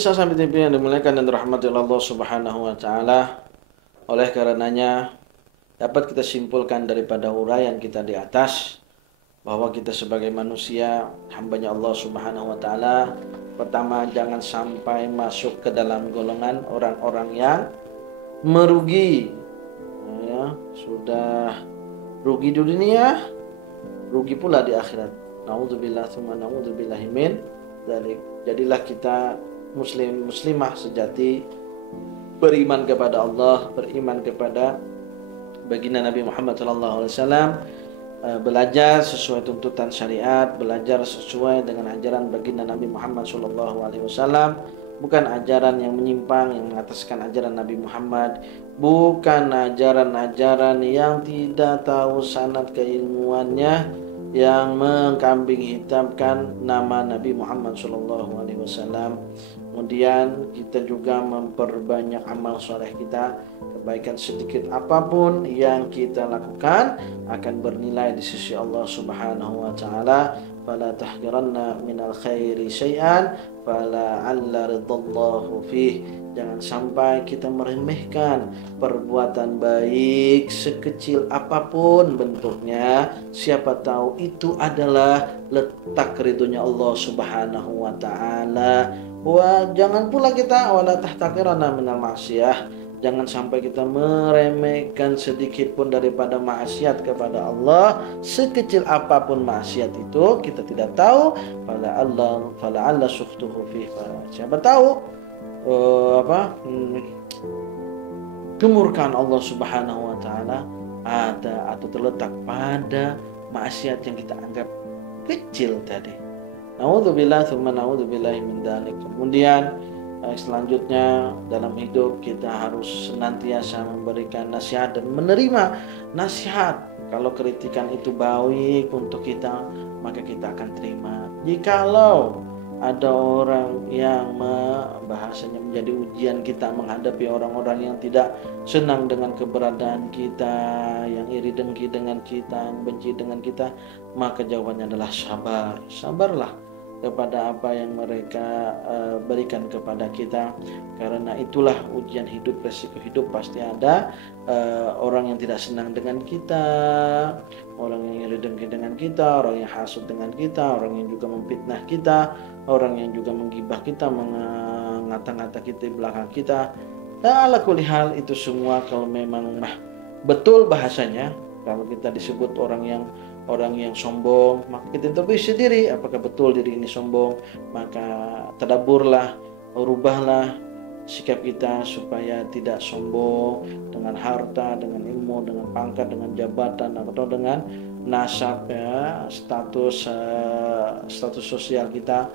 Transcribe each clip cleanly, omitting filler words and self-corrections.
Pemirsa Sambil TV yang dimuliakan dan dirahmati Allah Subhanahu wa taala, oleh karenanya dapat kita simpulkan daripada uraian kita di atas bahwa kita sebagai manusia hambanya Allah Subhanahu wa taala, pertama jangan sampai masuk ke dalam golongan orang-orang yang merugi. Ya, sudah rugi di dunia, rugi pula di akhirat. Nauzubillah tsumma nauzubillahi min dzalik. Jadilah kita muslimah sejati, beriman kepada Allah, beriman kepada baginda Nabi Muhammad SAW, belajar sesuai tuntutan syariat, belajar sesuai dengan ajaran baginda Nabi Muhammad SAW, bukan ajaran yang menyimpang, yang mengataskan ajaran Nabi Muhammad, bukan ajaran-ajaran yang tidak tahu sanad keilmuannya, yang mengkambing hitamkan nama Nabi Muhammad SAW. Kemudian kita juga memperbanyak amal soleh kita. Kebaikan sedikit apapun yang kita lakukan akan bernilai di sisi Allah Subhanahu wa taala. Fala tahqiranna minal khairi syai'an fala 'alla ridallahu fih. Jangan sampai kita meremehkan perbuatan baik sekecil apapun bentuknya. Siapa tahu itu adalah letak ridhonya Allah Subhanahu wa taala. Jangan pula kita wala tahtaqiranna minal maksiyah. Jangan sampai kita meremehkan sedikit pun daripada maksiat kepada Allah. Sekecil apapun maksiat itu, kita tidak tahu. Fala Allah suhtuhu fi. Siapa tahu kemurkaan Allah Subhanahu wa taala ada atau terletak pada maksiat yang kita anggap kecil tadi. Nauzubillah tsumma nauzubillahi min dzalik. Kemudian selanjutnya dalam hidup kita harus senantiasa memberikan nasihat dan menerima nasihat. Kalau kritikan itu baik untuk kita, maka kita akan terima. Jikalau ada orang yang bahasanya menjadi ujian kita menghadapi orang-orang yang tidak senang dengan keberadaan kita, yang iri dengki dengan kita, yang benci dengan kita, maka jawabannya adalah sabar. Sabarlah kepada apa yang mereka berikan kepada kita, karena itulah ujian hidup, resiko hidup. Pasti ada orang yang tidak senang dengan kita, orang yang iri dengki dengan kita, orang yang hasud dengan kita, orang yang juga memfitnah kita, orang yang juga menggibah kita, mengata-ngata kita di belakang kita. Dan ala kulli hal itu semua kalau memang betul bahasanya, kalau kita disebut orang yang sombong, maka kita introspeksi diri, apakah betul diri ini sombong? Maka tadaburlah, rubahlah sikap kita supaya tidak sombong dengan harta, dengan ilmu, dengan pangkat, dengan jabatan, atau dengan nasab, ya, status sosial kita.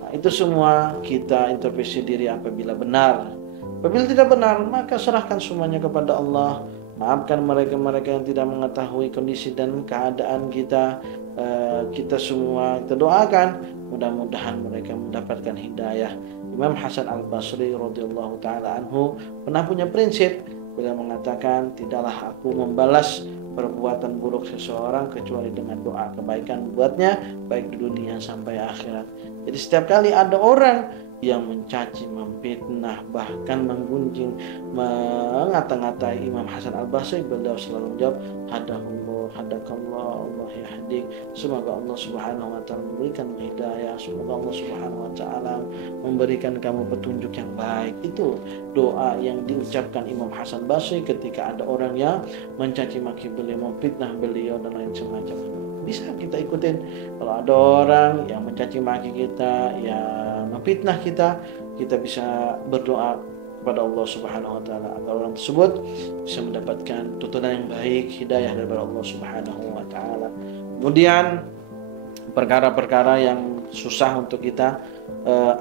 Nah, itu semua kita introspeksi diri apabila benar. Apabila tidak benar, maka serahkan semuanya kepada Allah. Maafkan mereka-mereka yang tidak mengetahui kondisi dan keadaan kita. Kita semua kita doakan mudah-mudahan mereka mendapatkan hidayah. Imam Hasan Al-Basri radhiyallahu taala anhu pernah punya prinsip, beliau mengatakan, tidaklah aku membalas perbuatan buruk seseorang kecuali dengan doa kebaikan buatnya, baik di dunia sampai akhirat. Jadi setiap kali ada orang yang mencaci, memfitnah, bahkan menggunjing, mengata-ngatai Imam Hasan Al-Basri, beliau selalu menjawab, hadahullah, hadakallah, Allah yahdik. Semoga Allah Subhanahu wa taala memberikan hidayah, semoga Allah Subhanahu wa taala memberikan kamu petunjuk yang baik. Itu doa yang diucapkan Imam Hasan Basri ketika ada orang yang mencaci maki beliau, memfitnah beliau dan lain semacam. Bisa kita ikutin. Kalau ada orang yang mencaci maki kita, yang memfitnah kita, kita bisa berdoa kepada Allah Subhanahu wa taala agar orang tersebut bisa mendapatkan tuntunan yang baik, hidayah daripada Allah Subhanahu wa taala. Kemudian perkara-perkara yang susah untuk kita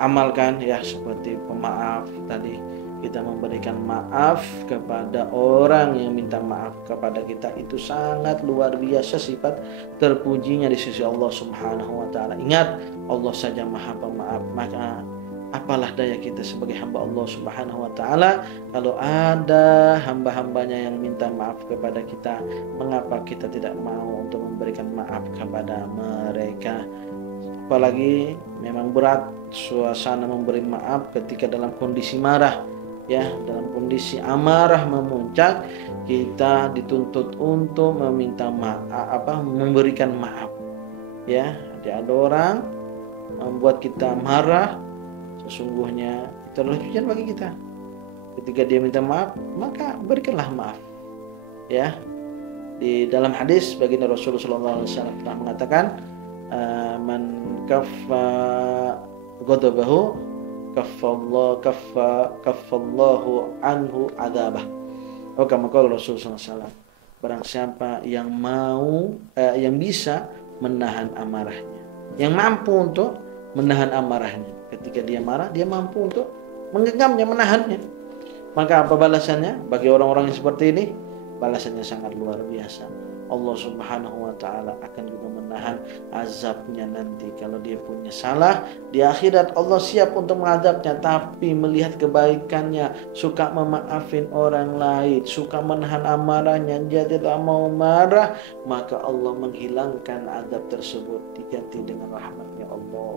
amalkan, ya, seperti pemaaf tadi. Kita memberikan maaf kepada orang yang minta maaf kepada kita, itu sangat luar biasa sifat terpujinya di sisi Allah Subhanahu wa taala. Ingat, Allah saja Maha Pemaaf, maka apalah daya kita sebagai hamba Allah Subhanahu wa taala kalau ada hamba-hambanya yang minta maaf kepada kita, mengapa kita tidak mau untuk memberikan maaf kepada mereka? Apalagi memang berat suasana memberi maaf ketika dalam kondisi marah, ya, dalam kondisi amarah memuncak, kita dituntut untuk meminta maaf, memberikan maaf. Ya, ada orang membuat kita marah, sesungguhnya itu adalah ujian bagi kita. Ketika dia minta maaf, maka berikanlah maaf. Ya, di dalam hadis baginda Rasulullah SAW telah mengatakan, man kaffa ghadabahu kaffallahu anhu adzabah. Kama qala Rasulullah SAW, barang siapa yang yang bisa menahan amarahnya, yang mampu untuk menahan amarahnya, ketika dia marah dia mampu untuk menggenggamnya, menahannya, maka apa balasannya bagi orang-orang yang seperti ini? Balasannya sangat luar biasa. Allah Subhanahu wa ta'ala akan juga menahan azabnya nanti. Kalau dia punya salah di akhirat, Allah siap untuk mengadabnya, tapi melihat kebaikannya, suka memaafin orang lain, suka menahan amarahnya, dia tidak mau marah, maka Allah menghilangkan azab tersebut, diganti dengan rahmatnya Allah.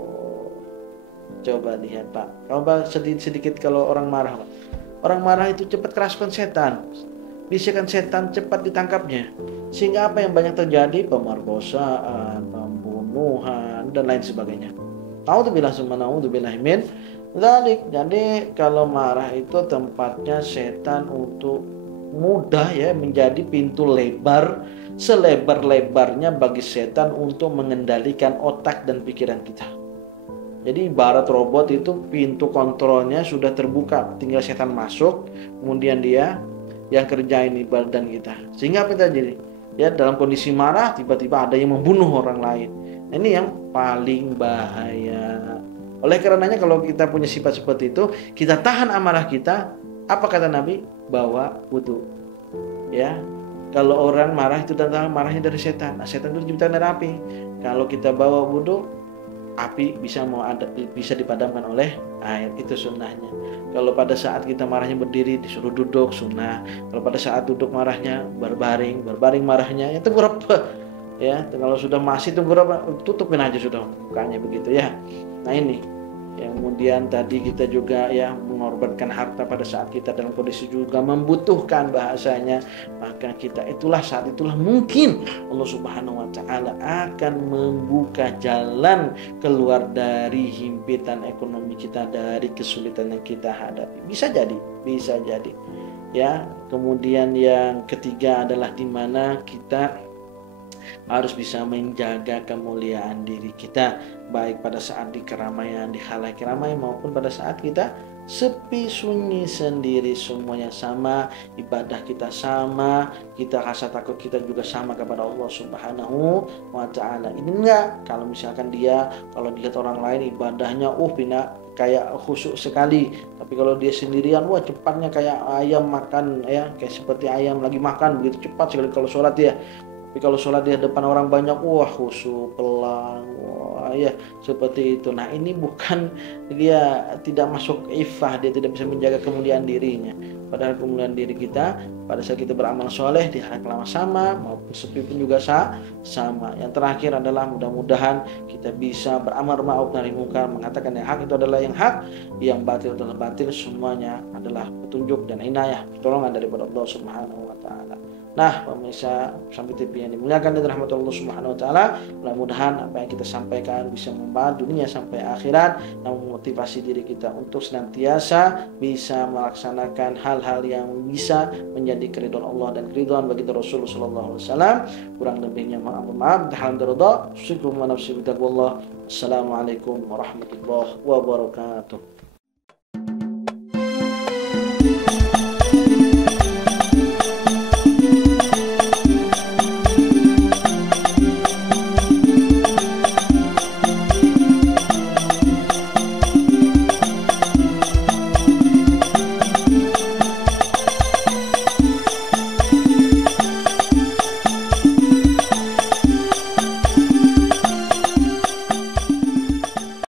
Coba lihat Pak, coba sedikit kalau orang marah Pak. Orang marah itu cepat kerasukan setan, bisikan setan cepat ditangkapnya, sehingga apa yang banyak terjadi? Pemerkosaan, pembunuhan, dan lain sebagainya. Naudzubillah min dzalik. Jadi kalau marah itu tempatnya setan untuk mudah ya menjadi pintu lebar, selebar-lebarnya bagi setan untuk mengendalikan otak dan pikiran kita. Jadi ibarat robot itu pintu kontrolnya sudah terbuka, tinggal setan masuk, kemudian dia yang kerjain badan kita. Sehingga apa terjadi? Ya, dalam kondisi marah tiba-tiba ada yang membunuh orang lain. Nah, ini yang paling bahaya. Oleh karenanya kalau kita punya sifat seperti itu, kita tahan amarah kita. Apa kata Nabi? Bawa wudu. Ya. Kalau orang marah itu datang marahnya dari setan. Nah, setan itu diciptakan dari api. Kalau kita bawa wudu, api bisa dipadamkan oleh air. Itu sunnahnya. Kalau pada saat kita marahnya berdiri, disuruh duduk, sunnah. Kalau pada saat duduk marahnya berbaring marahnya, ya tengkurap. Ya, kalau sudah masih tengkurap, tutupin aja sudah mukanya begitu ya. Nah ini yang kemudian tadi kita juga ya mengorbankan harta pada saat kita dalam kondisi juga membutuhkan bahasanya, maka kita saat itulah mungkin Allah Subhanahu wa ta'ala akan membuka jalan keluar dari himpitan ekonomi kita, dari kesulitan yang kita hadapi. Bisa jadi ya. Kemudian yang ketiga adalah di mana kita harus bisa menjaga kemuliaan diri kita, baik pada saat di keramaian, di khalayak ramai, maupun pada saat kita sepi sunyi sendiri. Semuanya sama, ibadah kita sama, kita rasa takut kita juga sama kepada Allah Subhanahu wa ta'ala. Ini enggak, kalau misalkan kalau dilihat orang lain ibadahnya kayak khusyuk sekali, tapi kalau dia sendirian cepatnya kayak ayam makan ya, kayak seperti ayam lagi makan begitu cepat sekali kalau sholat ya. Tapi kalau sholat di depan orang banyak, khusyuk, pelan, ya seperti itu. Nah ini bukan, dia tidak masuk ifah, dia tidak bisa menjaga kemuliaan dirinya. Padahal kemuliaan diri kita pada saat kita beramal soleh di hari kelama sama, maupun sepi pun juga sama. Yang terakhir adalah mudah-mudahan kita bisa beramal ma'ruf nahi munkar, mengatakan yang hak itu adalah yang hak, yang batil adalah batil. Semuanya adalah petunjuk dan inayah, pertolongan daripada Allah Subhanahu wa ta'ala. Nah, pemirsa Sampai TV yang dimuliakan dan rahmat Allah Subhanahu wa ta'ala, mudah-mudahan apa yang kita sampaikan bisa membantu dunia sampai akhirat, dan memotivasi diri kita untuk senantiasa bisa melaksanakan hal-hal yang bisa menjadi keridhaan Allah dan keridhaan bagi Rasulullah sallallahu alaihi wasallam. Kurang lebihnya maaf. Alhamdulillah. Assalamualaikum warahmatullahi wabarakatuh.